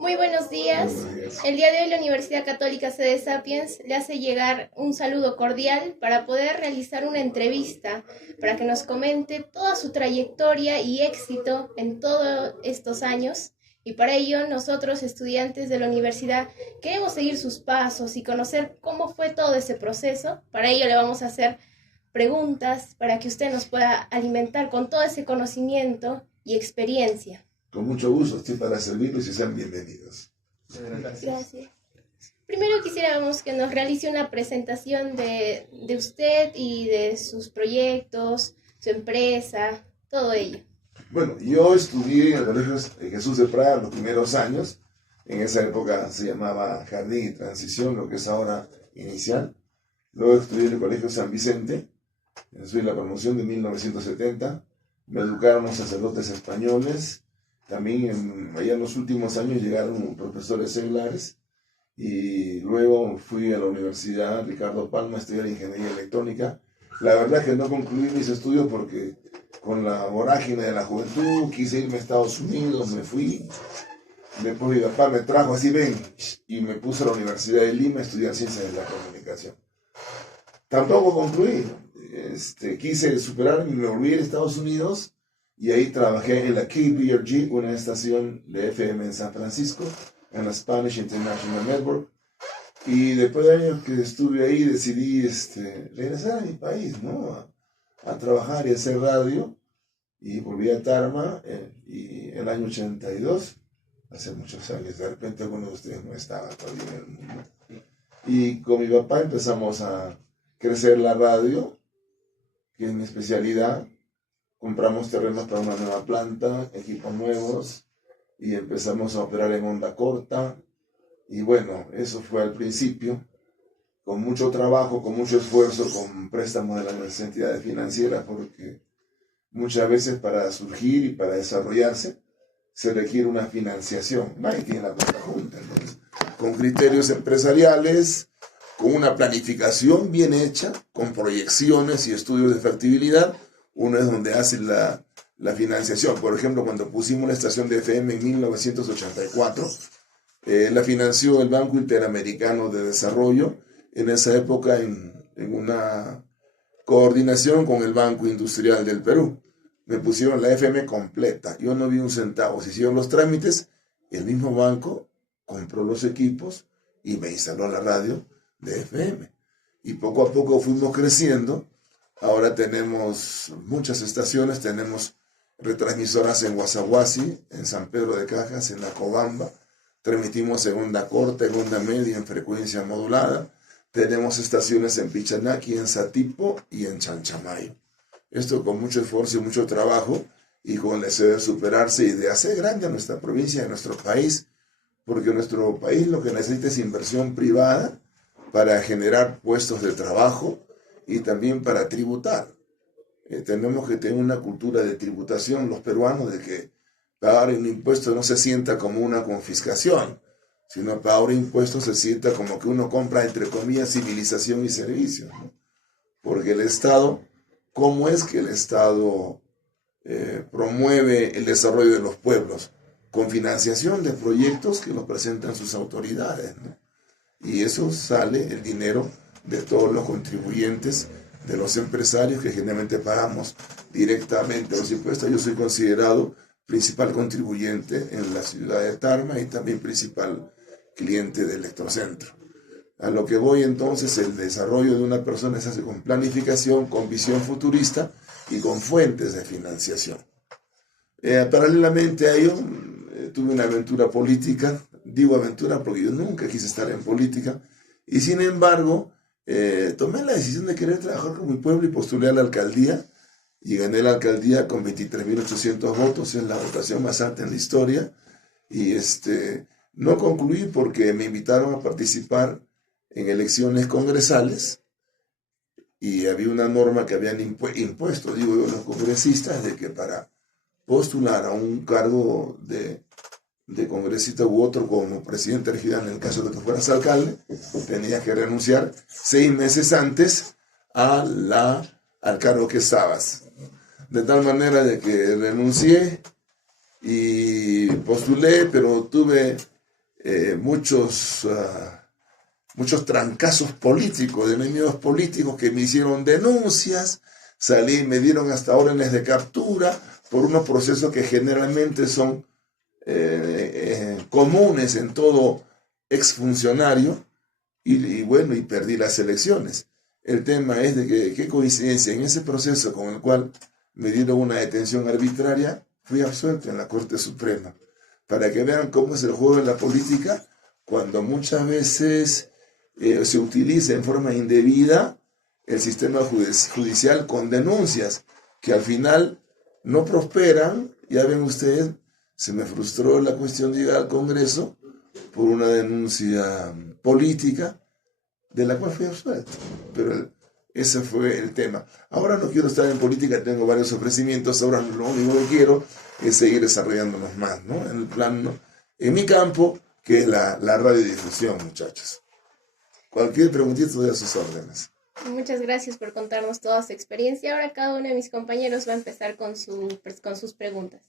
Muy buenos días. Buenos días. El día de hoy la Universidad Católica Sede Sapiens le hace llegar un saludo cordial para poder realizar una entrevista, para que nos comente toda su trayectoria y éxito en todos estos años. Y para ello nosotros, estudiantes de la universidad, queremos seguir sus pasos y conocer cómo fue todo ese proceso. Para ello le vamos a hacer preguntas para que usted nos pueda alimentar con todo ese conocimiento y experiencia. Con mucho gusto, estoy para servirlos y sean bienvenidos. Gracias. Primero quisiéramos que nos realice una presentación de usted y de sus proyectos, su empresa, todo ello. Bueno, yo estudié en el Colegio Jesús de Prada los primeros años. En esa época se llamaba Jardín y Transición, lo que es ahora Inicial. Luego estudié en el Colegio San Vicente. Soy la promoción de 1970. Me educaron los sacerdotes españoles. También allá en los últimos años llegaron profesores seglares. Y luego fui a la Universidad Ricardo Palma a estudiar Ingeniería Electrónica. La verdad es que no concluí mis estudios porque con la vorágine de la juventud quise irme a Estados Unidos, me fui. Después mi papá me trajo así, ven, y me puso a la Universidad de Lima a estudiar Ciencias de la Comunicación. Tampoco concluí. Quise superarme y me volví a Estados Unidos y ahí trabajé en la KBRG, una estación de FM en San Francisco, en la Spanish International Network. Y después de años que estuve ahí decidí regresar a mi país, ¿no? A trabajar y hacer radio. Y volví a Tarma y en el año 82, hace muchos años, de repente algunos de ustedes no estaban todavía en el mundo. Y con mi papá empezamos a crecer la radio, que es mi especialidad. Compramos terrenos para una nueva planta, equipos nuevos, y empezamos a operar en onda corta. Y bueno, eso fue al principio, con mucho trabajo, con mucho esfuerzo, con préstamos de las entidades financieras, porque muchas veces para surgir y para desarrollarse se requiere una financiación. Nadie tiene la cuenta junta, entonces, con criterios empresariales, con una planificación bien hecha, con proyecciones y estudios de factibilidad, uno es donde hace la financiación. Por ejemplo, cuando pusimos la estación de FM en 1984, la financió el Banco Interamericano de Desarrollo, en esa época en una coordinación con el Banco Industrial del Perú. Me pusieron la FM completa, yo no vi un centavo, se hicieron los trámites, el mismo banco compró los equipos y me instaló la radio de FM. Y poco a poco fuimos creciendo. Ahora tenemos muchas estaciones, tenemos retransmisoras en Guasaguasi, en San Pedro de Cajas, en La Cobamba. Transmitimos en onda corta, en onda media, en frecuencia modulada. Tenemos estaciones en Pichanaki, en Satipo y en Chanchamayo. Esto con mucho esfuerzo y mucho trabajo y con el deseo de superarse y de hacer grande a nuestra provincia, a nuestro país, porque nuestro país lo que necesita es inversión privada para generar puestos de trabajo y también para tributar. Tenemos que tener una cultura de tributación, los peruanos, de que pagar un impuesto no se sienta como una confiscación, sino pagar un impuesto se sienta como que uno compra, entre comillas, civilización y servicios, ¿no? Porque el Estado, ¿cómo es que el Estado promueve el desarrollo de los pueblos? Con financiación de proyectos que los presentan sus autoridades, ¿no? Y eso sale el dinero de todos los contribuyentes, de los empresarios que generalmente pagamos directamente los impuestos. Yo soy considerado principal contribuyente en la ciudad de Tarma y también principal cliente de Electrocentro. A lo que voy entonces, el desarrollo de una persona se hace con planificación, con visión futurista y con fuentes de financiación. Paralelamente a ello, tuve una aventura política. Digo aventura porque yo nunca quise estar en política. Y sin embargo, tomé la decisión de querer trabajar con mi pueblo y postulé a la alcaldía. Y gané la alcaldía con 23.800 votos, es la votación más alta en la historia. Y no concluí porque me invitaron a participar en elecciones congresales y había una norma que habían impuesto, digo yo, los congresistas, de que para postular a un cargo de congresista u otro como presidente regional, en el caso de que fueras alcalde, tenías que renunciar 6 meses antes al cargo que estabas. De tal manera de que renuncié y postulé, pero tuve muchos trancazos políticos, de enemigos políticos que me hicieron denuncias, salí, me dieron hasta órdenes de captura por unos procesos que generalmente son comunes en todo exfuncionario, y bueno, y perdí las elecciones. El tema es de que, qué coincidencia, en ese proceso con el cual me dieron una detención arbitraria, fui absuelto en la Corte Suprema, para que vean cómo es el juego de la política, cuando muchas veces se utiliza en forma indebida el sistema judicial con denuncias que al final no prosperan. Ya ven ustedes, se me frustró la cuestión de llegar al Congreso por una denuncia política de la cual fui absuelto. Pero ese fue el tema. Ahora no quiero estar en política, tengo varios ofrecimientos, ahora lo único que quiero es seguir desarrollándonos más, ¿no? En el plan, ¿no? En mi campo, que es la radiodifusión, muchachos. Cualquier preguntita estoy a sus órdenes. Muchas gracias por contarnos toda su experiencia. Ahora cada uno de mis compañeros va a empezar con sus preguntas.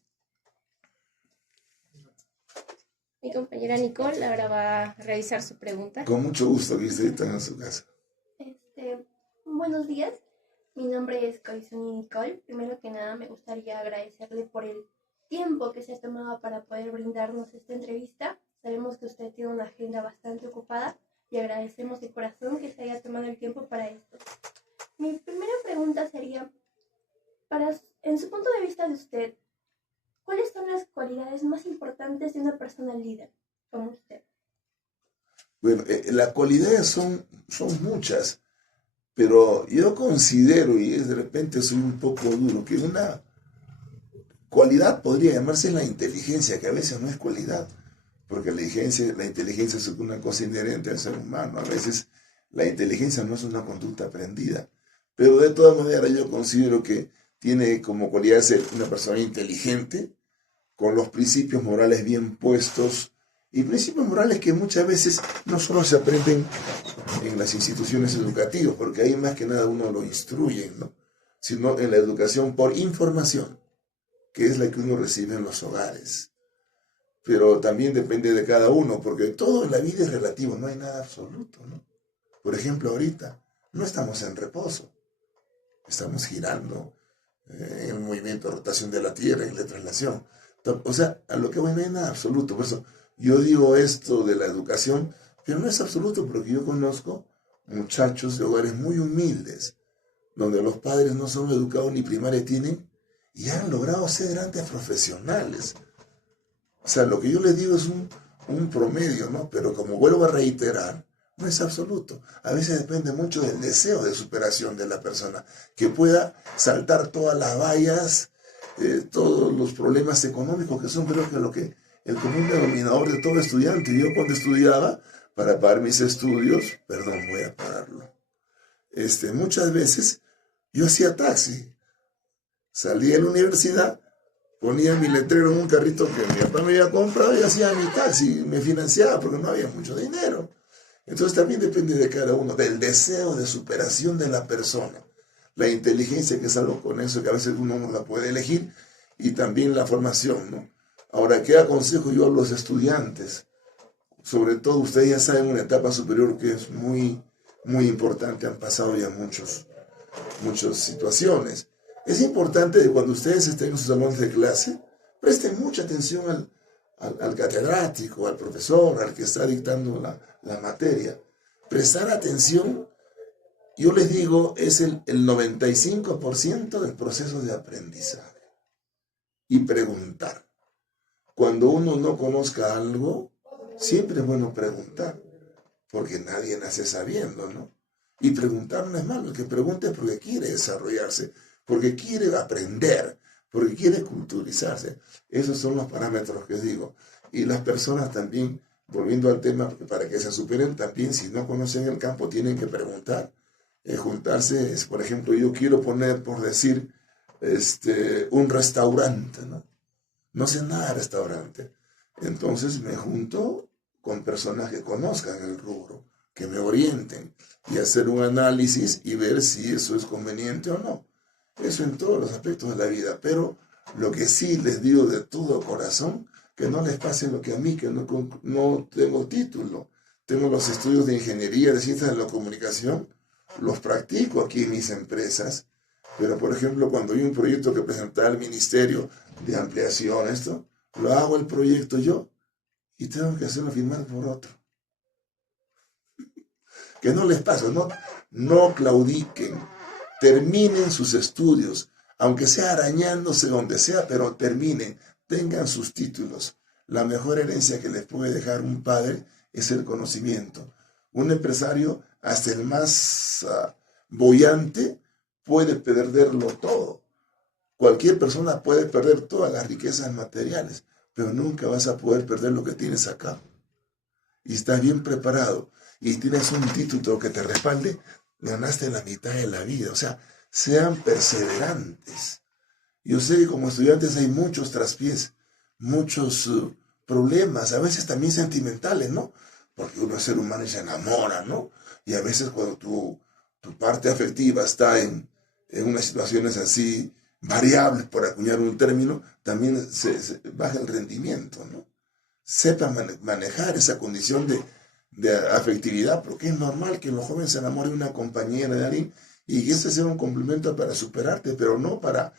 Mi compañera Nicole ahora va a realizar su pregunta. Con mucho gusto, que ustedes están en su casa. Buenos días, mi nombre es Corizoni Nicole. Primero que nada me gustaría agradecerle por el tiempo que se ha tomado para poder brindarnos esta entrevista. Sabemos que usted tiene una agenda bastante ocupada y agradecemos de corazón que se haya tomado el tiempo para esto. Mi primera pregunta sería, en su punto de vista de usted, ¿cuáles son las cualidades más importantes de una persona líder como usted? Bueno, las cualidades son muchas, pero yo considero, y de repente soy un poco duro, que una cualidad podría llamarse la inteligencia, que a veces no es cualidad, porque la inteligencia es una cosa inherente al ser humano. A veces la inteligencia no es una conducta aprendida, pero de todas maneras yo considero que tiene como cualidad ser una persona inteligente, con los principios morales bien puestos, y principios morales que muchas veces no solo se aprenden en las instituciones educativas, porque ahí más que nada uno lo instruye, ¿no? Sino en la educación por información, que es la que uno recibe en los hogares. Pero también depende de cada uno, porque todo en la vida es relativo, no hay nada absoluto, ¿no? Por ejemplo, ahorita no estamos en reposo, estamos girando en el movimiento de rotación de la Tierra, en la traslación. O sea, a lo que voy no hay nada absoluto. Por eso yo digo esto de la educación, pero no es absoluto, porque yo conozco muchachos de hogares muy humildes, donde los padres no son educados ni primaria tienen, y han logrado ser grandes profesionales. O sea, lo que yo les digo es un promedio, ¿no? Pero como vuelvo a reiterar, no es absoluto. A veces depende mucho del deseo de superación de la persona, que pueda saltar todas las vallas, todos los problemas económicos que son, creo que lo que el común denominador de todo estudiante. Yo cuando estudiaba, para pagar mis estudios, perdón, voy a pararlo, muchas veces yo hacía taxi. Salía de la universidad, ponía mi letrero en un carrito que mi papá me había comprado y hacía mi taxi, me financiaba porque no había mucho dinero. Entonces también depende de cada uno, del deseo de superación de la persona, la inteligencia, que es algo con eso que a veces uno no la puede elegir, y también la formación, ¿no? Ahora, ¿qué aconsejo yo a los estudiantes? Sobre todo, ustedes ya saben, una etapa superior que es muy, muy importante, han pasado ya muchas situaciones. Es importante que cuando ustedes estén en sus salones de clase, presten mucha atención al catedrático, al profesor, al que está dictando la materia. Prestar atención, yo les digo, es el 95% del proceso de aprendizaje. Y preguntar. Cuando uno no conozca algo, siempre es bueno preguntar, porque nadie nace sabiendo, ¿no? Y preguntar no es malo, el que pregunta es porque quiere desarrollarse, porque quiere aprender, porque quiere culturizarse. Esos son los parámetros que digo. Y las personas también, volviendo al tema, para que se superen también, si no conocen el campo, tienen que preguntar. Juntarse, por ejemplo, yo quiero poner, por decir, un restaurante, ¿no? No sé nada de restaurante. Entonces me junto con personas que conozcan el rubro, que me orienten, y hacer un análisis y ver si eso es conveniente o no. Eso en todos los aspectos de la vida. Pero lo que sí les digo de todo corazón que no les pase lo que a mí, que no tengo título. Tengo los estudios de ingeniería, de ciencias de la comunicación, los practico aquí en mis empresas, pero por ejemplo, cuando hay un proyecto que presentar al Ministerio de Ampliación, esto, lo hago el proyecto yo y tengo que hacerlo firmar por otro. Que no les pase, no claudiquen, terminen sus estudios, aunque sea arañándose donde sea, pero terminen, tengan sus títulos. La mejor herencia que les puede dejar un padre es el conocimiento. Un empresario, hasta el más boyante, puede perderlo todo. Cualquier persona puede perder todas las riquezas materiales, pero nunca vas a poder perder lo que tienes acá. Y estás bien preparado y tienes un título que te respalde, ganaste la mitad de la vida. O sea, sean perseverantes. Yo sé que como estudiantes hay muchos traspiés, muchos problemas, a veces también sentimentales, ¿no? Porque uno es ser humano y se enamora, ¿no? Y a veces cuando tu parte afectiva está en unas situaciones así variables, por acuñar un término, también se baja el rendimiento, ¿no? Sepa manejar esa condición de afectividad, porque es normal que los jóvenes se enamoren de una compañera, de alguien, y que ese sea un complemento para superarte, pero no para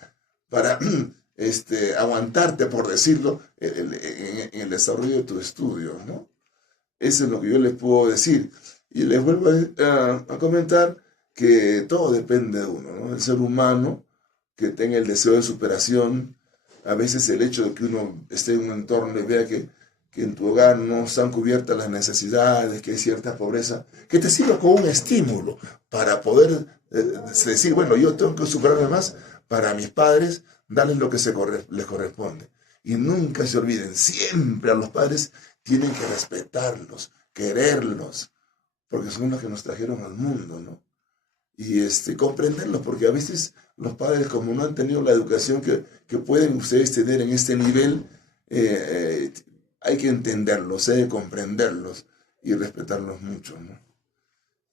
aguantarte, por decirlo, en el desarrollo de tus estudios, ¿no? Eso es lo que yo les puedo decir. Y les vuelvo a comentar que todo depende de uno, ¿no? El ser humano que tenga el deseo de superación, a veces el hecho de que uno esté en un entorno y vea que en tu hogar no están cubiertas las necesidades, que hay cierta pobreza, que te sirva como un estímulo para poder decir, bueno, yo tengo que superarme más para mis padres, darles lo que les corresponde. Y nunca se olviden, siempre a los padres tienen que respetarlos, quererlos, porque son los que nos trajeron al mundo, ¿no? Y comprenderlos, porque a veces los padres, como no han tenido la educación que pueden ustedes tener en este nivel, hay que entenderlos, hay que comprenderlos y respetarlos mucho, ¿no?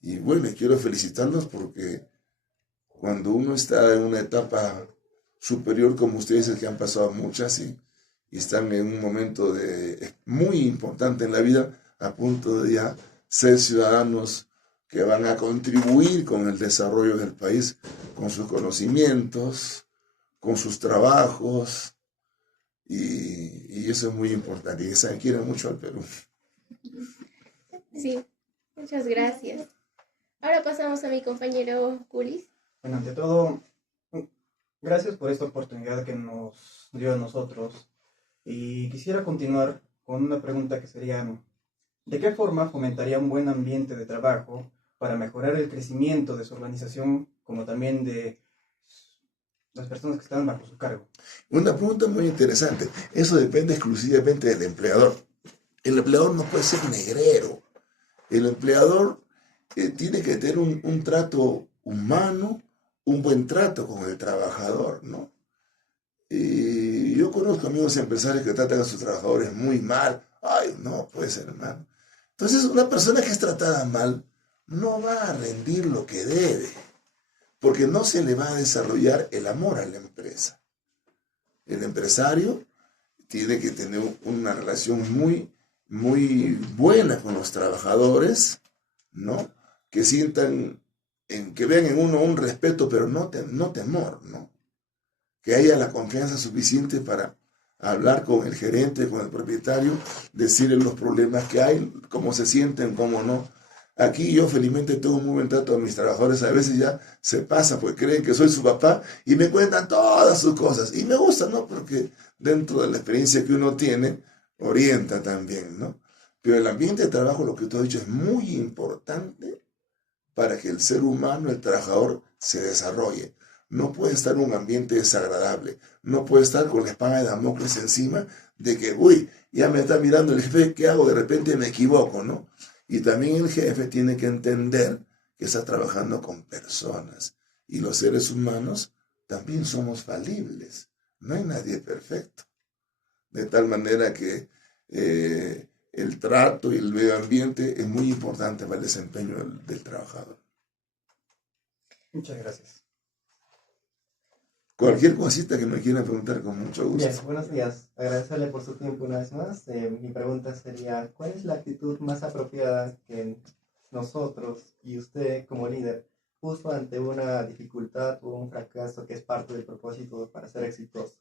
Y bueno, quiero felicitarlos porque cuando uno está en una etapa superior, como ustedes, que han pasado muchas y están en un momento muy importante en la vida, a punto de ya ser ciudadanos que van a contribuir con el desarrollo del país, con sus conocimientos, con sus trabajos, y eso es muy importante, y se quiere mucho al Perú. Sí, muchas gracias. Ahora pasamos a mi compañero Culis. Bueno, ante todo, gracias por esta oportunidad que nos dio a nosotros. Y quisiera continuar con una pregunta que sería, ¿de qué forma fomentaría un buen ambiente de trabajo para mejorar el crecimiento de su organización, como también de las personas que están bajo su cargo? Una pregunta muy interesante. Eso depende exclusivamente del empleador. El empleador no puede ser negrero. El empleador tiene que tener un trato humano, un buen trato con el trabajador, ¿no? Y yo conozco amigos empresarios que tratan a sus trabajadores muy mal. Ay, no puede ser, hermano. Entonces, una persona que es tratada mal no va a rendir lo que debe, porque no se le va a desarrollar el amor a la empresa. El empresario tiene que tener una relación muy, muy buena con los trabajadores, ¿no? Que sientan, que vean en uno un respeto, pero no temor, ¿no? Que haya la confianza suficiente para hablar con el gerente, con el propietario, decirle los problemas que hay, cómo se sienten, cómo no. Aquí yo felizmente tengo un muy buen trato a mis trabajadores, a veces ya se pasa porque creen que soy su papá y me cuentan todas sus cosas. Y me gusta, ¿no? Porque dentro de la experiencia que uno tiene, orienta también, ¿no? Pero el ambiente de trabajo, lo que tú has dicho, es muy importante para que el ser humano, el trabajador, se desarrolle. No puede estar en un ambiente desagradable, no puede estar con la espada de Damocles encima de que, uy, ya me está mirando el jefe, ¿qué hago? De repente me equivoco, ¿no? Y también el jefe tiene que entender que está trabajando con personas. Y los seres humanos también somos falibles. No hay nadie perfecto. De tal manera que el trato y el medio ambiente es muy importante para el desempeño del trabajador. Muchas gracias. Cualquier cosita que me quieran preguntar, con mucho gusto. Bien, buenos días. Agradecerle por su tiempo una vez más. Mi pregunta sería, ¿cuál es la actitud más apropiada que nosotros y usted como líder puso ante una dificultad o un fracaso que es parte del propósito para ser exitosos?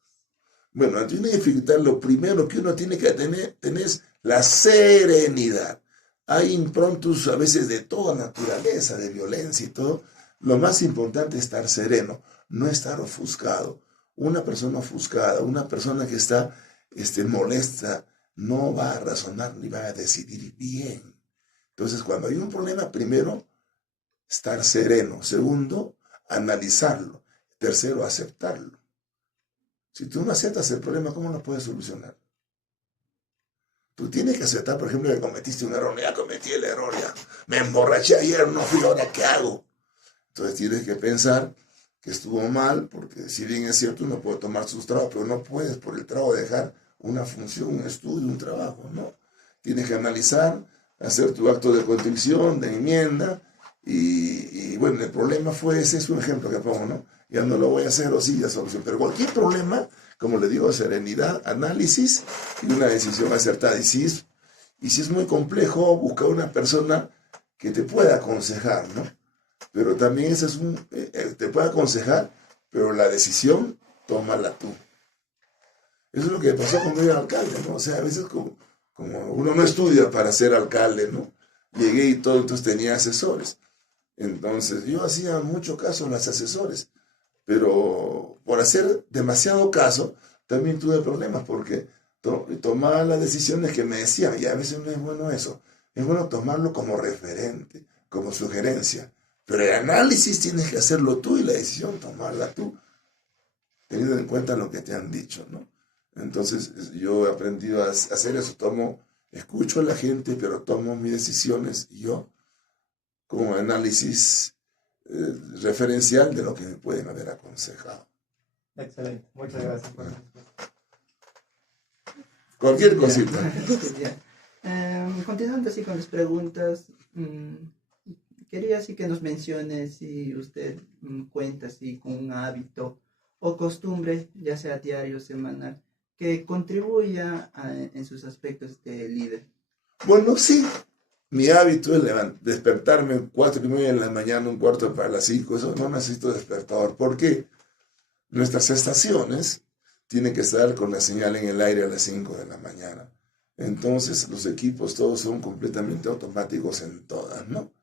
Bueno, ante una dificultad, lo primero que uno tiene que tener es la serenidad. Hay improntos a veces de toda naturaleza, de violencia y todo. Lo más importante es estar sereno, no estar ofuscado. Una persona ofuscada, una persona que está molesta, no va a razonar ni va a decidir bien. Entonces, cuando hay un problema, primero, estar sereno. Segundo, analizarlo. Tercero, aceptarlo. Si tú no aceptas el problema, ¿cómo lo puedes solucionar? Tú tienes que aceptar, por ejemplo, que cometiste un error. Ya cometí el error, ya me emborraché ayer, no fui, ahora ¿qué hago? Entonces tienes que pensar que estuvo mal, porque si bien es cierto, uno puede tomar sus trabajos, pero no puedes por el trabajo dejar una función, un estudio, un trabajo, ¿no? Tienes que analizar, hacer tu acto de contrición, de enmienda, y bueno, el problema fue ese, es un ejemplo que pongo, ¿no? Ya no lo voy a hacer o sí, ya solución. Pero cualquier problema, como le digo, serenidad, análisis y una decisión acertada. Y si es muy complejo, busca una persona que te pueda aconsejar, ¿no? Pero también ese es te puede aconsejar, pero la decisión, tómala tú. Eso es lo que pasó cuando yo era alcalde, ¿no? O sea, a veces como uno no estudia para ser alcalde, ¿no? Llegué y todo, entonces tenía asesores. Entonces yo hacía mucho caso a los asesores, pero por hacer demasiado caso, también tuve problemas porque tomaba las decisiones que me decían, y a veces no es bueno eso. Es bueno tomarlo como referente, como sugerencia. Pero el análisis tienes que hacerlo tú y la decisión tomarla tú, teniendo en cuenta lo que te han dicho, ¿no? Entonces yo he aprendido a hacer eso, escucho a la gente, pero tomo mis decisiones yo como análisis referencial de lo que me pueden haber aconsejado. Excelente, muchas gracias por la respuesta. Cualquier cosita. Continuando así con las preguntas, quería así que nos mencione si usted cuenta así con un hábito o costumbre, ya sea diario o semanal, que contribuya en sus aspectos de líder. Bueno, sí. Mi hábito es despertarme 4:30 de la mañana, 4:45. Eso no necesito despertador. ¿Por qué? Nuestras estaciones tienen que estar con la señal en el aire a las 5 de la mañana. Entonces, los equipos todos son completamente automáticos en todas, ¿no?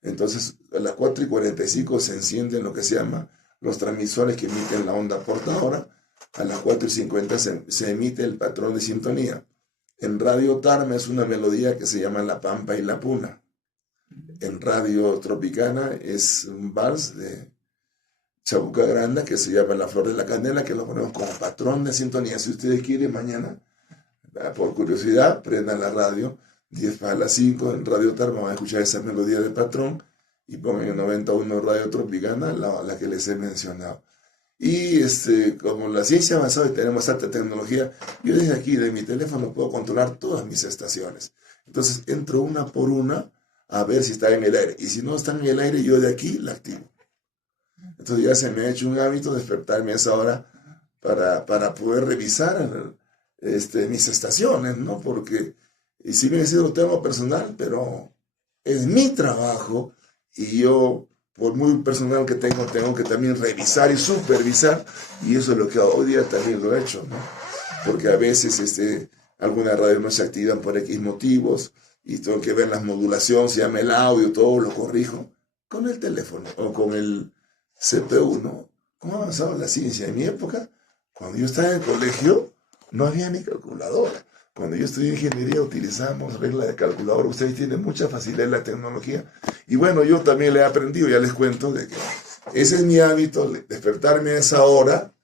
Entonces, a las 4:45 se encienden lo que se llama los transmisores que emiten la onda portadora. A las 4:50 se emite el patrón de sintonía. En Radio Tarma es una melodía que se llama La Pampa y la Puna. En Radio Tropicana es un vals de Chabuca Granda que se llama La Flor de la Candela, que lo ponemos como patrón de sintonía. Si ustedes quieren, mañana, por curiosidad, prendan la radio, 10 para las 5, en Radio Tarma van a escuchar esa melodía de patrón y pongan en 91 Radio Tropicana, la que les he mencionado. Y como la ciencia avanzada y tenemos alta tecnología, yo desde aquí, de mi teléfono, puedo controlar todas mis estaciones. Entonces entro una por una a ver si está en el aire. Y si no está en el aire, yo de aquí la activo. Entonces ya se me ha hecho un hábito despertarme a esa hora para poder revisar mis estaciones, ¿no? Porque, y si bien es lo tengo personal, pero es mi trabajo y yo, por muy personal que tengo que también revisar y supervisar, y eso es lo que hoy día también lo he hecho, ¿no? Porque a veces algunas radios no se activan por X motivos y tengo que ver las modulaciones, se llama el audio, todo lo corrijo con el teléfono o con el CPU, ¿no? ¿Cómo ha avanzado la ciencia? En mi época, cuando yo estaba en el colegio, no había ni calculadora. Cuando yo estudié ingeniería utilizábamos regla de calculadora. Ustedes tienen mucha facilidad en la tecnología. Y bueno, yo también le he aprendido, ya les cuento, de que ese es mi hábito, despertarme a esa hora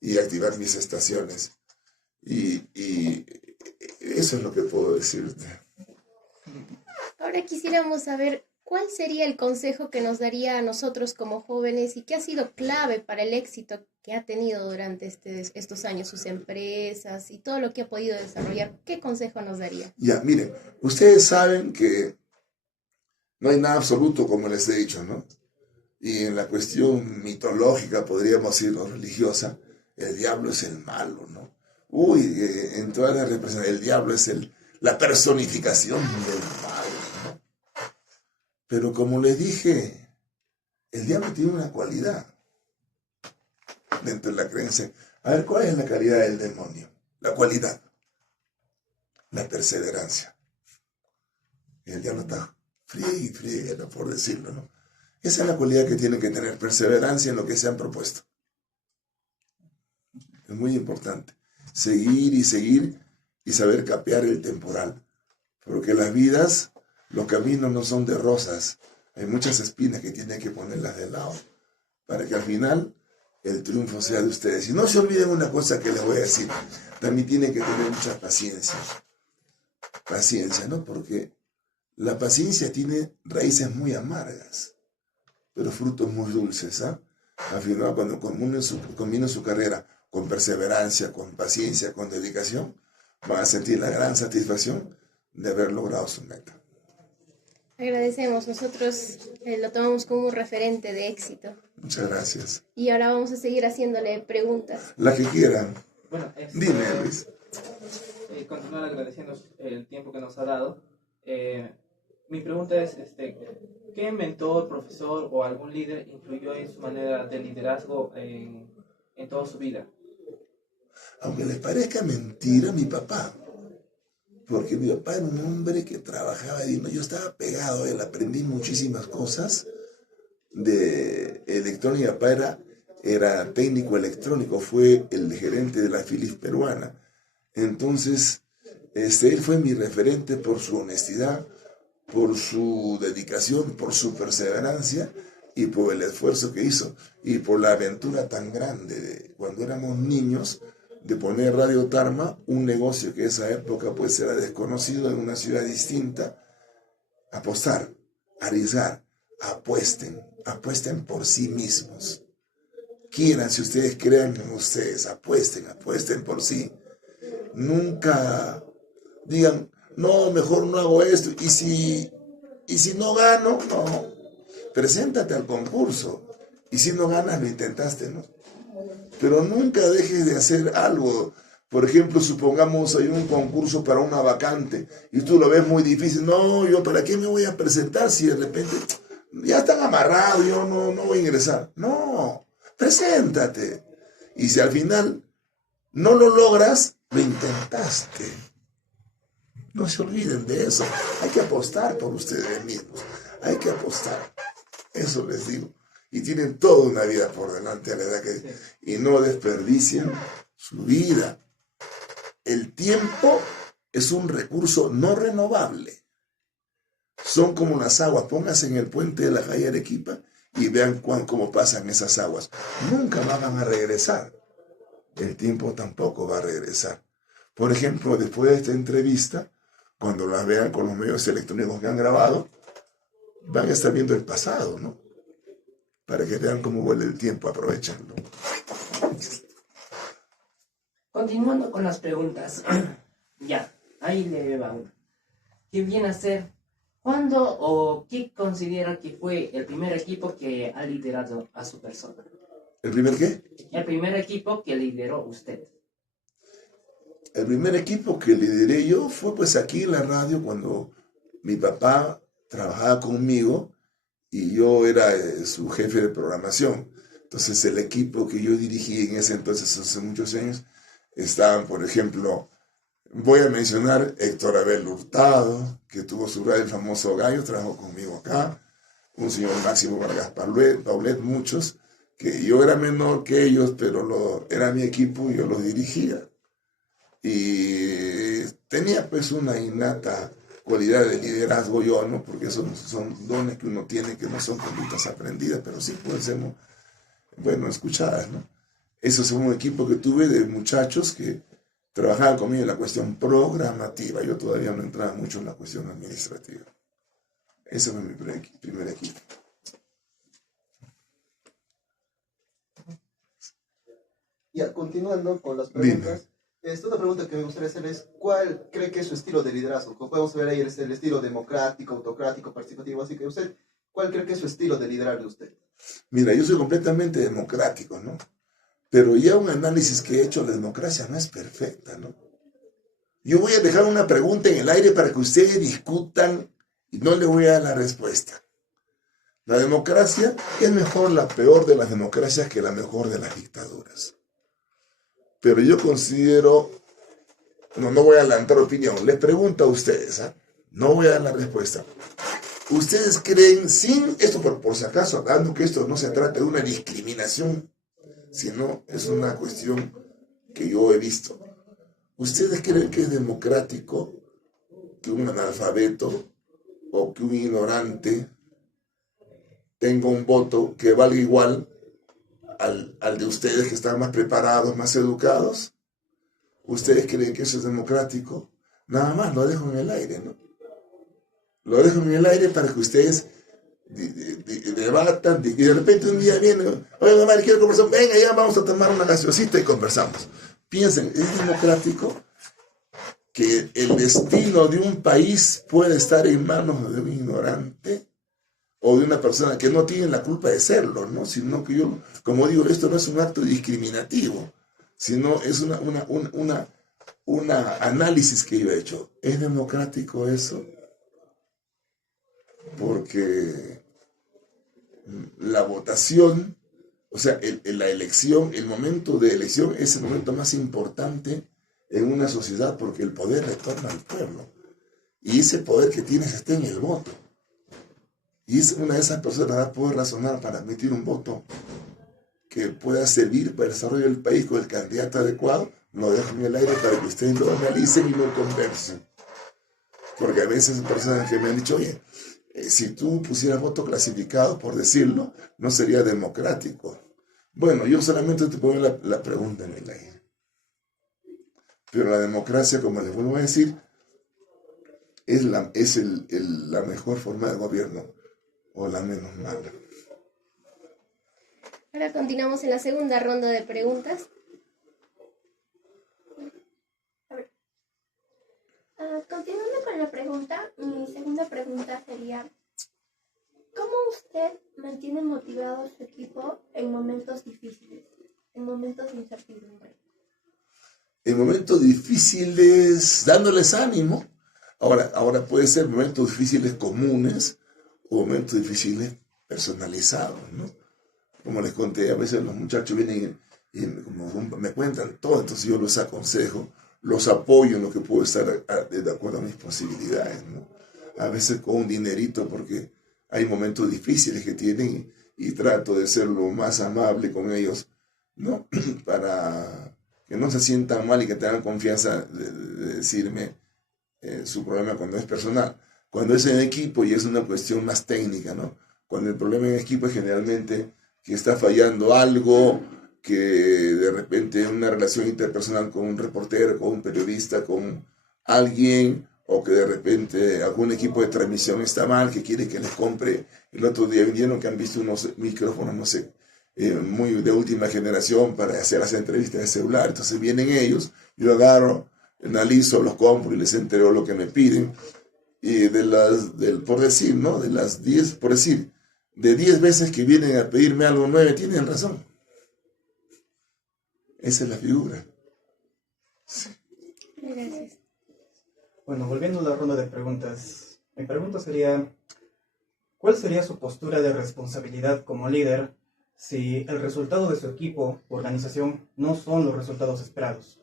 y activar mis estaciones. Y eso es lo que puedo decirte. Ahora quisiéramos saber cuál sería el consejo que nos daría a nosotros como jóvenes y qué ha sido clave para el éxito que ha tenido durante estos años sus empresas y todo lo que ha podido desarrollar. ¿Qué consejo nos daría? Ya, miren, ustedes saben que no hay nada absoluto, como les he dicho, ¿no? Y en la cuestión mitológica, podríamos decirlo, religiosa, el diablo es el malo, ¿no? Uy, en todas las representaciones, el diablo es la personificación del mal, ¿no? Pero como les dije, el diablo tiene una cualidad dentro de la creencia. A ver, ¿cuál es la calidad del demonio? La cualidad, la perseverancia. El diablo está frío, ¿no? Por decirlo, ¿no? Esa es la cualidad que tienen que tener, perseverancia en lo que se han propuesto. Es muy importante. Seguir y saber capear el temporal. Porque las vidas, los caminos no son de rosas. Hay muchas espinas que tienen que ponerlas de lado para que al final el triunfo sea de ustedes. Y no se olviden una cosa que les voy a decir. También tienen que tener mucha paciencia. Paciencia, ¿no? Porque la paciencia tiene raíces muy amargas, pero frutos muy dulces, ¿ah? Al final, cuando combinen su carrera con perseverancia, con paciencia, con dedicación, van a sentir la gran satisfacción de haber logrado su meta. Agradecemos, nosotros lo tomamos como un referente de éxito. Muchas gracias. Y ahora vamos a seguir haciéndole preguntas. La que quieran. Bueno, Dime, Luis. Continuar agradeciendo el tiempo que nos ha dado. Mi pregunta es, ¿qué mentor, profesor o algún líder influyó en su manera de liderazgo en toda su vida? Aunque les parezca mentira, mi papá. Porque mi papá era un hombre que trabajaba, y yo estaba pegado a él, aprendí muchísimas cosas de electrónica. Mi papá era técnico electrónico, fue el gerente de la Philips peruana. Entonces, él fue mi referente por su honestidad, por su dedicación, por su perseverancia y por el esfuerzo que hizo y por la aventura tan grande de cuando éramos niños de poner Radio Tarma, un negocio que en esa época pues era desconocido en una ciudad distinta. Apostar, arriesgar, apuesten por sí mismos. Quieran, si ustedes crean en ustedes, apuesten por sí. Nunca digan, no, mejor no hago esto, y si no gano, no, preséntate al concurso, y si no ganas, lo intentaste, ¿no? Pero nunca dejes de hacer algo. Por ejemplo, supongamos hay un concurso para una vacante, y tú lo ves muy difícil, no, yo ¿para qué me voy a presentar si de repente ya están amarrados, yo no voy a ingresar? No, preséntate, y si al final no lo logras, lo intentaste. No se olviden de eso. Hay que apostar por ustedes mismos. Hay que apostar. Eso les digo. Y tienen toda una vida por delante a la edad que... Y no desperdicien su vida. El tiempo es un recurso no renovable. Son como las aguas. Pónganse en el puente de la calle Arequipa y vean cómo pasan esas aguas. Nunca más van a regresar. El tiempo tampoco va a regresar. Por ejemplo, después de esta entrevista, cuando las vean con los medios electrónicos que han grabado, van a estar viendo el pasado, ¿no? Para que vean cómo vuelve el tiempo, aprovechando. Continuando con las preguntas. Ya, ahí le va una. ¿Qué viene a ser? ¿Cuándo o qué considera que fue el primer equipo que ha liderado a su persona? ¿El primer qué? El primer equipo que lideró usted. El primer equipo que lideré yo fue pues aquí en la radio cuando mi papá trabajaba conmigo y yo era su jefe de programación. Entonces el equipo que yo dirigí en ese entonces, hace muchos años, estaban, por ejemplo, voy a mencionar Héctor Abel Hurtado, que tuvo su radio, el famoso Gallo, trabajó conmigo acá, un señor Máximo Vargas Paulet, muchos, que yo era menor que ellos, pero era mi equipo y yo los dirigía. Y tenía pues una innata cualidad de liderazgo yo, ¿no? Porque son dones que uno tiene que no son conductas aprendidas, pero sí pueden ser, bueno, escuchadas, ¿no? Eso es un equipo que tuve de muchachos que trabajaban conmigo en la cuestión programativa. Yo todavía no entraba mucho en la cuestión administrativa. Ese fue mi primer equipo. Ya, continuando con las preguntas. Una pregunta que me gustaría hacer es, ¿cuál cree que es su estilo de liderazgo? Como podemos ver ahí el estilo democrático, autocrático, participativo, así que usted, ¿cuál cree que es su estilo de liderar de usted? Mira, yo soy completamente democrático, ¿no? Pero ya un análisis que he hecho, la democracia no es perfecta, ¿no? Yo voy a dejar una pregunta en el aire para que ustedes discutan y no le voy a dar la respuesta. La democracia es mejor la peor de las democracias que la mejor de las dictaduras. Pero yo considero, no voy a adelantar opinión, les pregunto a ustedes, ¿eh? No voy a dar la respuesta. ¿Ustedes creen, sin esto por si acaso, hablando que esto no se trata de una discriminación, sino es una cuestión que yo he visto? ¿Ustedes creen que es democrático que un analfabeto o que un ignorante tenga un voto que valga igual al de ustedes que están más preparados, más educados? ¿Ustedes creen que eso es democrático? Nada más, lo dejo en el aire, ¿no? Lo dejo en el aire para que ustedes debatan, y de repente un día viene, oiga, madre, quiero conversar, venga, ya vamos a tomar una gaseosita y conversamos. Piensen, ¿es democrático que el destino de un país puede estar en manos de un ignorante o de una persona que no tiene la culpa de serlo, ¿no? Sino que yo, como digo, esto no es un acto discriminativo, sino es una análisis que yo he hecho. ¿Es democrático eso? Porque la votación, o sea, la elección, el momento de elección es el momento más importante en una sociedad porque el poder retorna al pueblo. Y ese poder que tienes está en el voto. Y es una de esas personas va a poder razonar para emitir un voto que pueda servir para el desarrollo del país con el candidato adecuado. Lo dejo en el aire para que ustedes lo analicen y lo conversen. Porque a veces hay personas que me han dicho, oye, si tú pusieras voto clasificado, por decirlo, no sería democrático. Bueno, yo solamente te pongo la pregunta en el aire. Pero la democracia, como les vuelvo a decir, es la mejor forma de gobierno o la menos mala. Ahora continuamos en la segunda ronda de preguntas. Continuando con la pregunta, mi segunda pregunta sería, ¿cómo usted mantiene motivado a su equipo en momentos difíciles, en momentos de incertidumbre? En momentos difíciles, dándoles ánimo. Ahora puede ser momentos difíciles comunes o momentos difíciles personalizados, ¿no? Como les conté, a veces los muchachos vienen y me cuentan todo, entonces yo los aconsejo, los apoyo en lo que puedo estar de acuerdo a mis posibilidades, ¿no? A veces con un dinerito porque hay momentos difíciles que tienen y trato de ser lo más amable con ellos, ¿no? Para que no se sientan mal y que tengan confianza de decirme su problema cuando es personal. Cuando es en equipo y es una cuestión más técnica, ¿no? Cuando el problema en equipo es generalmente que está fallando algo, que de repente una relación interpersonal con un reportero, con un periodista, con alguien, o que de repente algún equipo de transmisión está mal, que quiere que les compre. El otro día vinieron que han visto unos micrófonos, no sé, muy de última generación para hacer las entrevistas de celular. Entonces vienen ellos, yo agarro, analizo, los compro y les entrego lo que me piden. Y por decir, ¿no? De las 10, por decir, de 10 veces que vienen a pedirme algo, 9 tienen razón. Esa es la figura. Sí. Gracias. Bueno, volviendo a la ronda de preguntas, mi pregunta sería, ¿cuál sería su postura de responsabilidad como líder si el resultado de su equipo o organización no son los resultados esperados?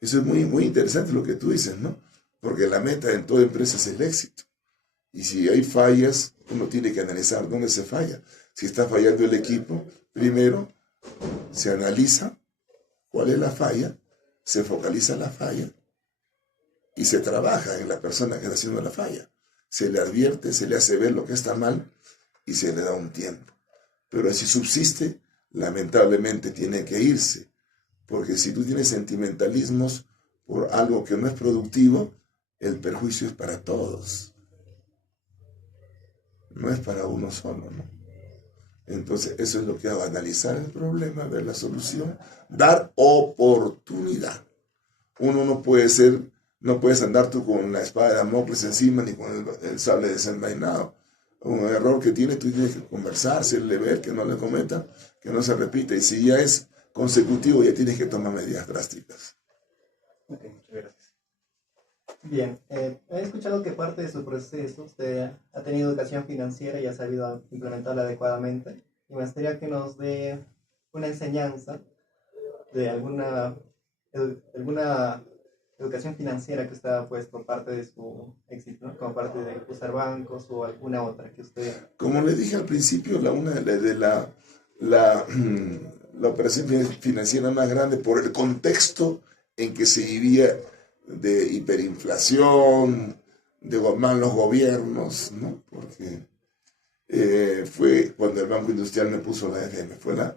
Eso es muy, muy interesante lo que tú dices, ¿no? Porque la meta en toda empresa es el éxito. Y si hay fallas, uno tiene que analizar dónde se falla. Si está fallando el equipo, primero se analiza cuál es la falla, se focaliza la falla y se trabaja en la persona que está haciendo la falla. Se le advierte, se le hace ver lo que está mal y se le da un tiempo. Pero si subsiste, lamentablemente tiene que irse. Porque si tú tienes sentimentalismos por algo que no es productivo, el perjuicio es para todos. No es para uno solo, ¿no? Entonces, eso es lo que hago, analizar el problema, ver la solución, dar oportunidad. Uno no puedes andar tú con la espada de Damocles encima ni con el sable desenvainado. un error que tiene, tú tienes que conversar, hacerle ver que no le cometa, que no se repita. Y si ya es consecutivo, ya tienes que tomar medidas drásticas. Ok, muchas gracias. Bien, he escuchado que parte de su proceso usted ha tenido educación financiera y ha sabido implementarla adecuadamente. Y me gustaría que nos dé una enseñanza de alguna educación financiera que usted ha puesto parte de su éxito, ¿no? Como parte de usar bancos o alguna otra que usted... Como le dije al principio, la operación financiera más grande por el contexto en que se vivía de hiperinflación, de malos gobiernos, ¿no? Porque fue cuando el Banco Industrial me puso la FM, fue la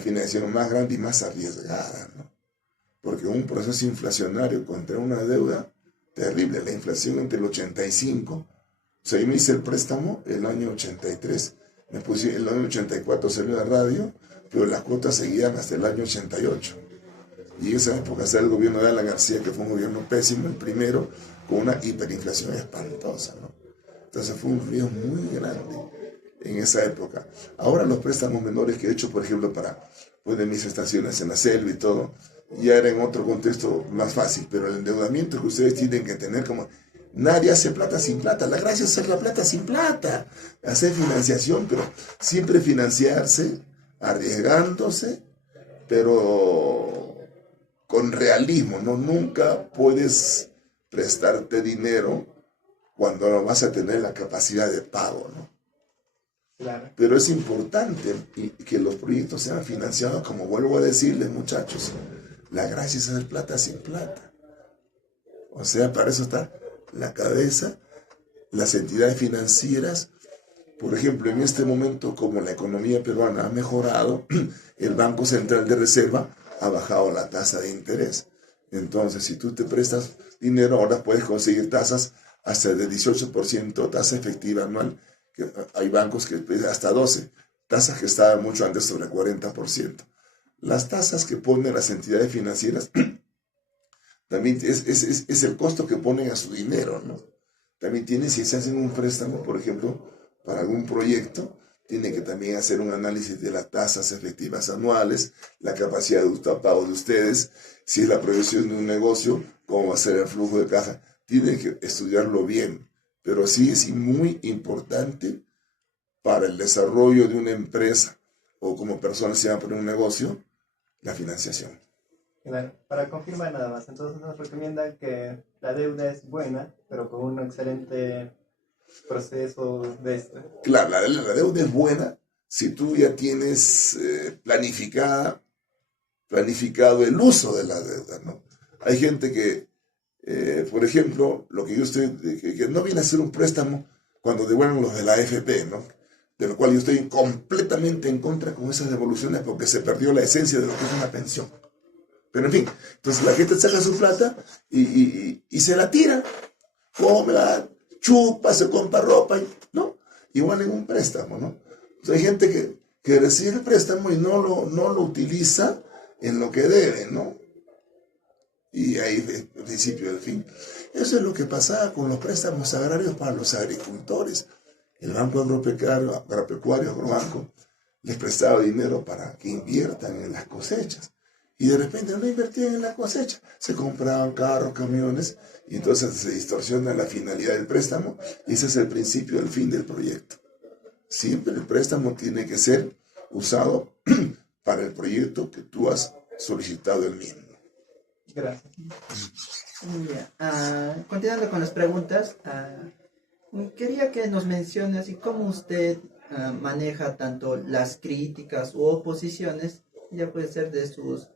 financiación más grande y más arriesgada, ¿no? Porque un proceso inflacionario contra una deuda terrible, la inflación entre el 85, o sea, yo me hice el préstamo el año 83, el año 84 salió la radio, pero las cuotas seguían hasta el año 88. Y en esa época salió el gobierno de Alan García, que fue un gobierno pésimo, el primero, con una hiperinflación espantosa, ¿no? Entonces fue un río muy grande en esa época. Ahora los préstamos menores que he hecho, por ejemplo, para poner mis estaciones en la selva y todo, ya era en otro contexto más fácil, pero el endeudamiento que ustedes tienen que tener como... Nadie hace plata sin plata, la gracia es hacer la plata sin plata, hacer financiación, pero siempre financiarse, arriesgándose, pero con realismo, ¿no? Nunca puedes prestarte dinero cuando no vas a tener la capacidad de pago, ¿no? Claro. Pero es importante que los proyectos sean financiados, como vuelvo a decirles, muchachos, la gracia es hacer plata sin plata. O sea, para eso está la cabeza, las entidades financieras. Por ejemplo, en este momento, como la economía peruana ha mejorado, el Banco Central de Reserva ha bajado la tasa de interés. Entonces, si tú te prestas dinero, ahora puedes conseguir tasas hasta de 18%, tasa efectiva anual, que hay bancos que hasta 12%, tasas que estaban mucho antes sobre 40%. Las tasas que ponen las entidades financieras también es el costo que ponen a su dinero, ¿no? También tienen, si se hacen un préstamo, por ejemplo, para algún proyecto, tiene que también hacer un análisis de las tasas efectivas anuales, la capacidad de pago de ustedes, si es la proyección de un negocio, cómo va a ser el flujo de caja. Tienen que estudiarlo bien, pero sí es muy importante para el desarrollo de una empresa o como persona se va a poner un negocio, la financiación. Claro, para confirmar nada más, entonces nos recomiendan que la deuda es buena, pero con un excelente proceso de esto. Claro, la deuda es buena si tú ya tienes planificado el uso de la deuda, ¿no? Hay gente que, por ejemplo, lo que yo estoy, que no viene a ser un préstamo cuando devuelven los de la AFP, ¿no? De lo cual yo estoy completamente en contra con esas devoluciones porque se perdió la esencia de lo que es una pensión. Pero en fin, entonces la gente saca su plata y se la tira, come, chupa, se compra ropa, ¿no? Igual en un préstamo, ¿no? O sea, hay gente que recibe el préstamo y no lo utiliza en lo que debe, ¿no? Y ahí el principio del fin. Eso es lo que pasaba con los préstamos agrarios para los agricultores. El Banco Agropecuario, Agrobanco, les prestaba dinero para que inviertan en las cosechas. Y de repente no invertían en la cosecha. Se compraban carros, camiones, y entonces se distorsiona la finalidad del préstamo. Y ese es el principio del fin del proyecto. Siempre el préstamo tiene que ser usado para el proyecto que tú has solicitado el mismo. Gracias. Continuando con las preguntas, quería que nos mencione así cómo usted maneja tanto las críticas u oposiciones, ya puede ser de sus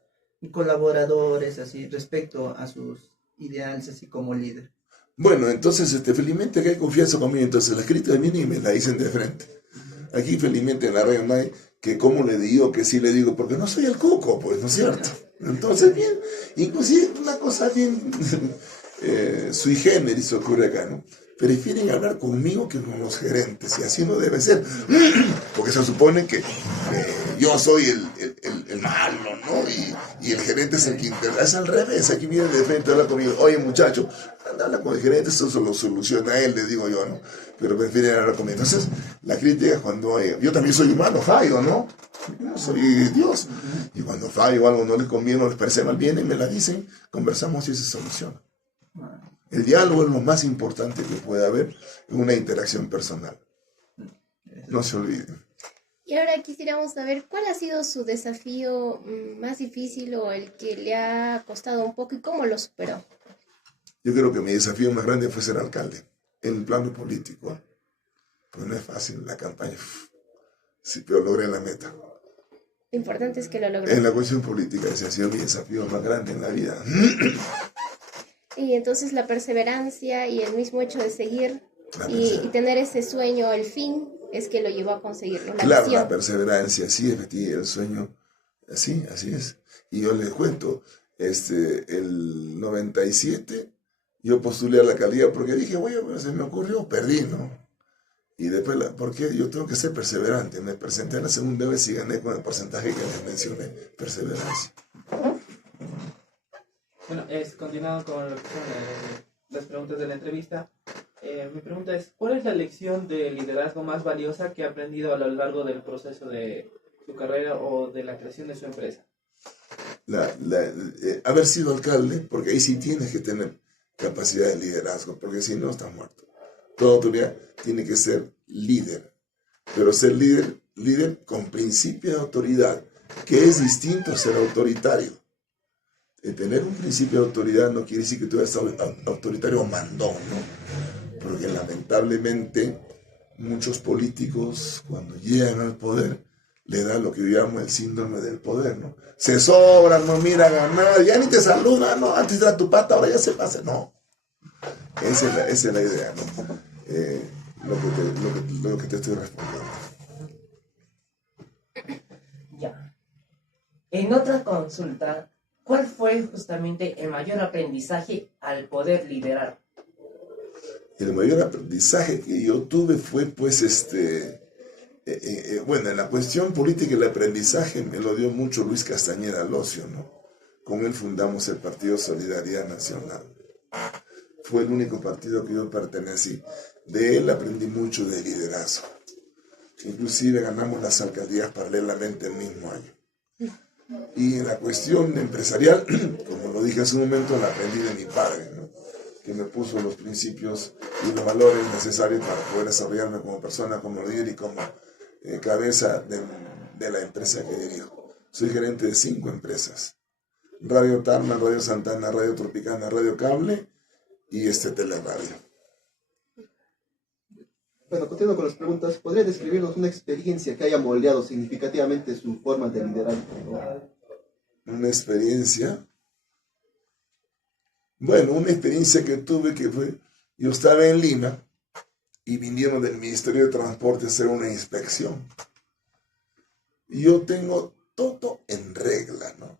colaboradores, así respecto a sus ideales, así como líder. Bueno, entonces felizmente que hay confianza conmigo, entonces las críticas de mí ni me la dicen de frente. Aquí felizmente en la radio no hay que cómo le digo, que sí le digo, porque no soy el cuco, pues, ¿no es cierto? Entonces, bien, inclusive una cosa bien sui generis ocurre acá, ¿no? Prefieren hablar conmigo que con los gerentes, y así no debe ser, porque se supone que yo soy el el malo, ¿no? Y el gerente es el que interesa. Es al revés, aquí viene de frente a hablar conmigo. Oye, muchacho, anda con el gerente, eso se lo soluciona él, le digo yo, ¿no? Pero prefieren hablar conmigo. Entonces, la crítica cuando yo también soy humano, fallo, ¿no? Yo no soy Dios. Y cuando fallo o algo no les conviene, no les parece mal, vienen, me la dicen, conversamos y se soluciona. El diálogo es lo más importante que puede haber en una interacción personal. No se olviden. Y ahora quisiéramos saber cuál ha sido su desafío más difícil o el que le ha costado un poco y cómo lo superó. Yo creo que mi desafío más grande fue ser alcalde, en el plano político. Pues no es fácil la campaña, sí, pero logré la meta. Lo importante es que lo logró. En la cuestión política ese ha sido mi desafío más grande en la vida. Y entonces la perseverancia y el mismo hecho de seguir y tener ese sueño, el fin, es que lo llevó a conseguirlo. Claro, visión. la perseverancia, sí, el sueño, así es. Y yo les cuento, el 97 yo postulé a la alcaldía porque dije, bueno, se me ocurrió, perdí, ¿no? Y después, porque yo tengo que ser perseverante. Me presenté a la segunda vez y gané con el porcentaje que les mencioné, perseverancia. Bueno, continuando con lo que son las preguntas de la entrevista, mi pregunta es, ¿cuál es la lección de liderazgo más valiosa que ha aprendido a lo largo del proceso de su carrera o de la creación de su empresa? Haber sido alcalde, porque ahí sí tienes que tener capacidad de liderazgo, porque si no estás muerto. Toda autoridad tiene que ser líder, pero ser líder con principio de autoridad, que es distinto a ser autoritario. Tener un principio de autoridad no quiere decir que tú eres autoritario o mandón, ¿no? Porque lamentablemente muchos políticos cuando llegan al poder le da lo que yo llamo el síndrome del poder, ¿no? Se sobran, no miran a nadie, ya ni te saludan, ¿no? Antes era tu pata, ahora ya se pasa, no. Esa es la idea, ¿no? Lo que te estoy respondiendo. Ya. En otra consulta, ¿cuál fue justamente el mayor aprendizaje al poder liderar? El mayor aprendizaje que yo tuve fue, pues, bueno, en la cuestión política el aprendizaje me lo dio mucho Luis Castañeda Locio, ¿no? Con él fundamos el Partido Solidaridad Nacional. Fue el único partido que yo pertenecí. De él aprendí mucho de liderazgo. Inclusive ganamos las alcaldías paralelamente el mismo año. Y en la cuestión empresarial, como lo dije hace un momento, la aprendí de mi padre, ¿no? Que me puso los principios y los valores necesarios para poder desarrollarme como persona, como líder y como cabeza de la empresa que dirijo. Soy gerente de 5 empresas. Radio Tarma, Radio Santana, Radio Tropicana, Radio Cable y Teleradio. Bueno, continuando con las preguntas, ¿podría describirnos una experiencia que haya moldeado significativamente su forma de liderar? Una experiencia. Bueno, una experiencia que tuve que fue, yo estaba en Lima y vinieron del Ministerio de Transporte a hacer una inspección. Y yo tengo todo en regla, ¿no?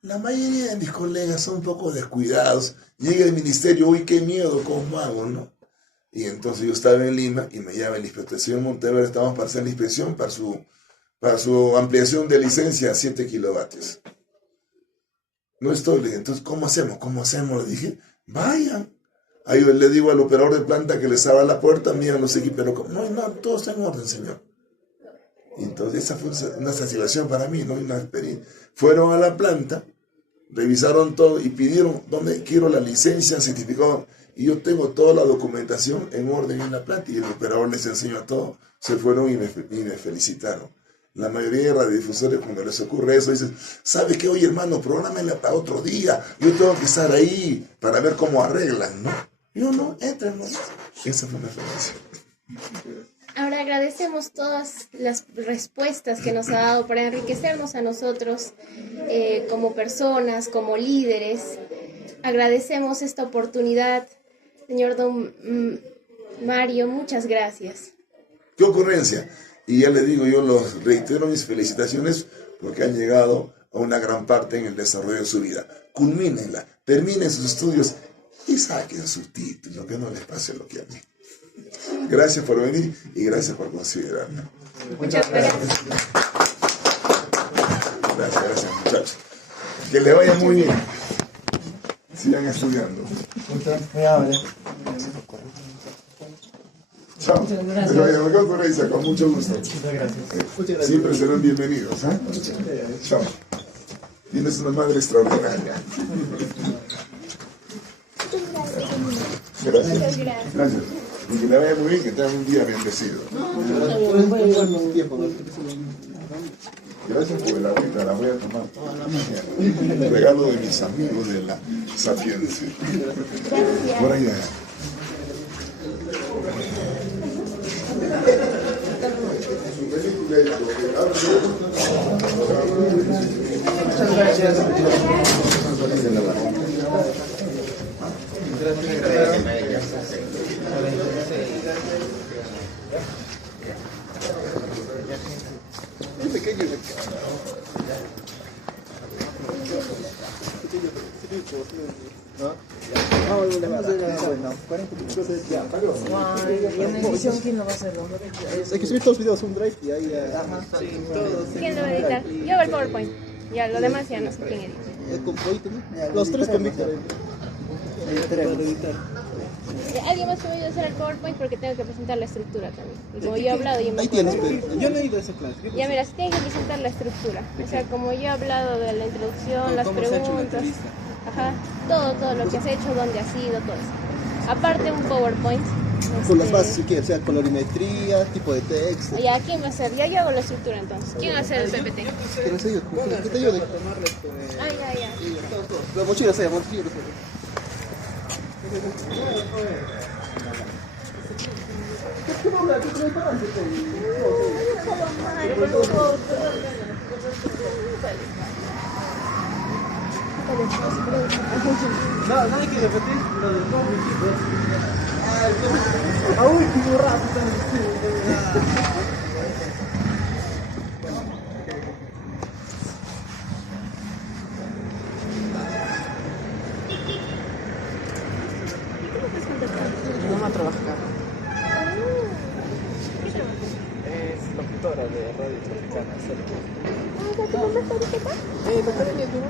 La mayoría de mis colegas son un poco descuidados. Llega el ministerio, uy, qué miedo, ¿cómo hago, no? Y entonces yo estaba en Lima y me llama el inspector, señor Monteverde, estamos para hacer la inspección para su ampliación de licencia a 7 kilovatios. No estoy, le dije, entonces, ¿cómo hacemos? Le dije, vayan. Ahí yo le digo al operador de planta que les abra la puerta, miran los equipos, pero no, todo está en orden, señor. Y entonces esa fue una satisfacción para mí, ¿no? Una experiencia. Fueron a la planta, revisaron todo y pidieron dónde quiero la licencia, certificado. Y yo tengo toda la documentación en orden en la planta y el operador les enseñó todo. Se fueron y me felicitaron. La mayoría de radiodifusores cuando les ocurre eso dicen, ¿sabe qué? Oye, hermano, prográmenla para otro día. Yo tengo que estar ahí para ver cómo arreglan, ¿no? Yo no, entren, ¿no? Esa fue una experiencia. Ahora agradecemos todas las respuestas que nos ha dado para enriquecernos a nosotros como personas, como líderes. Agradecemos esta oportunidad. Señor Don Mario, muchas gracias. ¿Qué ocurrencia? Y ya le digo, yo los reitero mis felicitaciones porque han llegado a una gran parte en el desarrollo de su vida. Culmínenla, terminen sus estudios y saquen su título, que no les pase lo que a mí. Gracias por venir y gracias por considerarme. Muchas gracias. Gracias, muchachos. Que le vaya muy bien. Sigan estudiando. Chao. Con mucho gusto. Muchas gracias. Siempre serán bienvenidos. Chao. Tienes una madre extraordinaria. Gracias. Gracias. Y que le vaya muy bien, que tengan un día bendecido. Gracias por el agüita, la voy a tomar toda la mañana. El regalo de mis amigos de la Sapiencia. Por allá. Muchas gracias. ¿Y en edición quién lo va a hacer? Hay que subir todos los videos a un drive y ahí ¿Quién lo va a editar? Yo hago el PowerPoint. Ya, lo demás ya no sé quién edita. con Proyecto, ¿no? Los tres con Víctor. Alguien más que me ayude a hacer el PowerPoint porque tengo que presentar la estructura también. Y como yo he hablado, yo me Ahí acuerdo. tienes, yo no he ido a esa clase. Ya mira, si tienen que presentar la estructura. O sea, como yo he hablado de la introducción, las preguntas. Ajá, todo lo que has hecho, dónde has ido, todo eso. Aparte un PowerPoint. Con las bases, si quieres, sea colorimetría, tipo de texto. Ya, ¿quién va a hacer? Ya yo hago la estructura entonces. ¿Quién va a hacer el PPT? ¿Quieres ayuda? ¿Qué te ayude? Ah, ya. La mochila sea, mochila. No hay que repetir lo del cómic. A último rato No me trabaja acá. Es locutora de Radio Tropicana. ¿Tu mamá está ahorita acá? La cariño de una.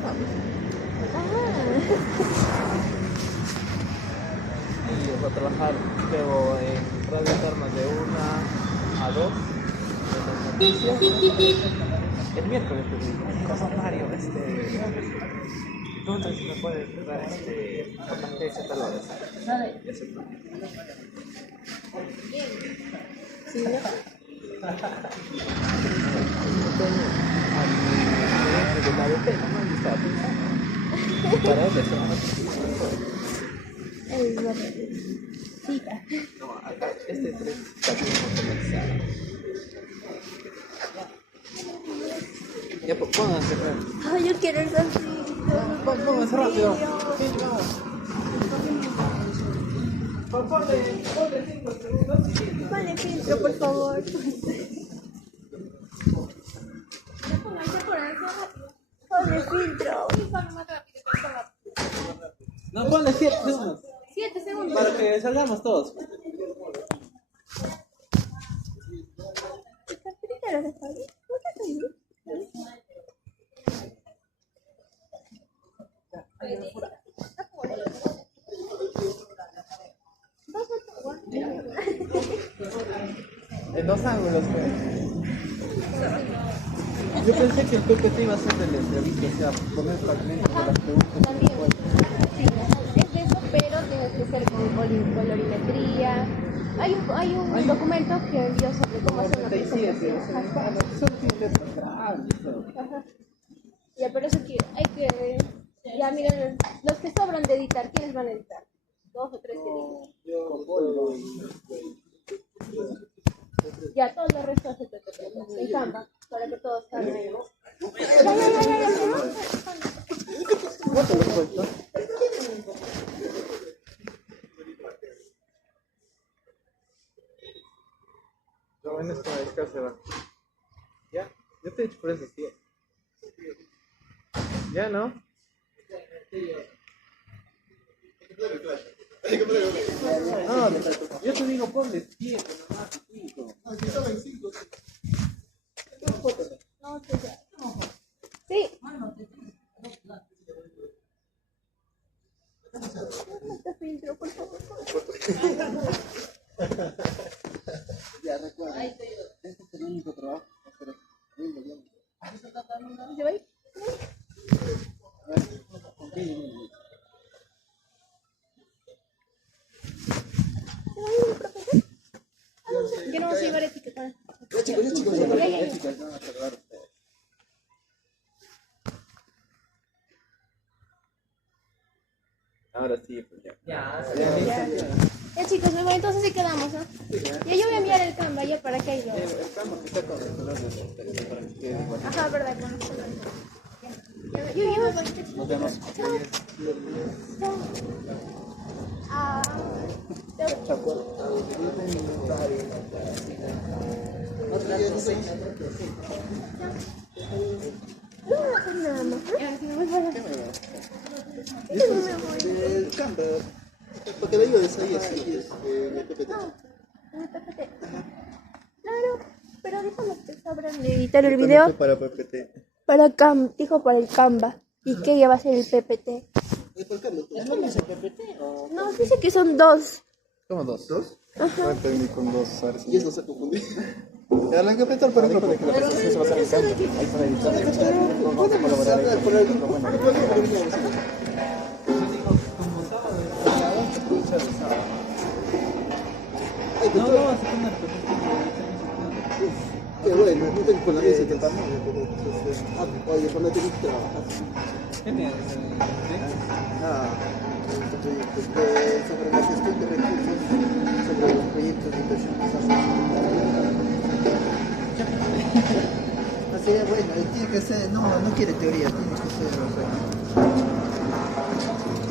Y va a trabajar luego en Radio Termas de 1 a 2 de las noticias. El miércoles con Mario, pregunta si me puede dar competencia tal hora. Ya se puede. Sí, ¿no? De la BP, ¿no? Yo estaba pensando. Para él no, acá este 3 está bien comercial. Ya, pónganse, Ay, yo quiero el salsito. pónganse rápido. Ponle 5 segundos. Ponle filtro, por favor. Ponle filtro. No, ponle 7 segundos. 7 segundos. Para que salgamos todos. En 2 ángulos, pues. Yo pensé que el PPT iba a ser de la entrevista, o sea, poner fragmentos de las preguntas. Sí, es eso, pero tienes que ser con colorimetría. Hay un documento que envió sobre cómo hacer una presentación. Ajá. Ya, pero eso hay que... Ya, miren, los que sobran de editar, ¿quiénes van a editar? 2 o 3 que editan. Ya, todo el resto hace PPT en Canva, para que todos salgan. Lo bueno es que la disca se va. Ya, yo te he dicho por eso, sí. Ya, ¿no? No, yo te digo ponle 7 nomás, 5. Sí, llevar etiquetada. Ya chicos, ya chicos. Ya. Ahora sí, pues ya. Ya chicos, me voy, entonces sí quedamos, ¿no? Ya yo voy a enviar el Canva ya para que ahí lo... Ajá, verdad, con los colores. Yo me voy. Nos vemos. Chao. Chao. Ah, no voy a hacer nada más, ¿no? Ya, si no me voy a... El Canva. Para que lo ayudes ahí, así es. El PPT. En el PPT. Claro, pero déjame que sabrán de editar el video Para PPT. para dijo para el Canva. ¿Y qué ya va a ser el PPT? ¿Es por Canva? ¿Es lo mismo PPT o...? No, dice que son dos. ¿Cómo dos? ¿Dos? Ajá. Entendí con dos. Y eso se ha confundido. Ya la que apretar por ejemplo. Que la presentación se va a hacer en Canva. Ahí para editar. Podemos hablar por el grupo. No, no, así que no. Qué bueno, no tengo con la mesa que también. Oye, cuando tengo que trabajar. ¿Qué tienes? Este proyecto sobre la gestión de recursos, sobre los proyectos de inversión que estamos Así es, bueno, tiene que ser, no quiere teoría, tiene que ser, o sea,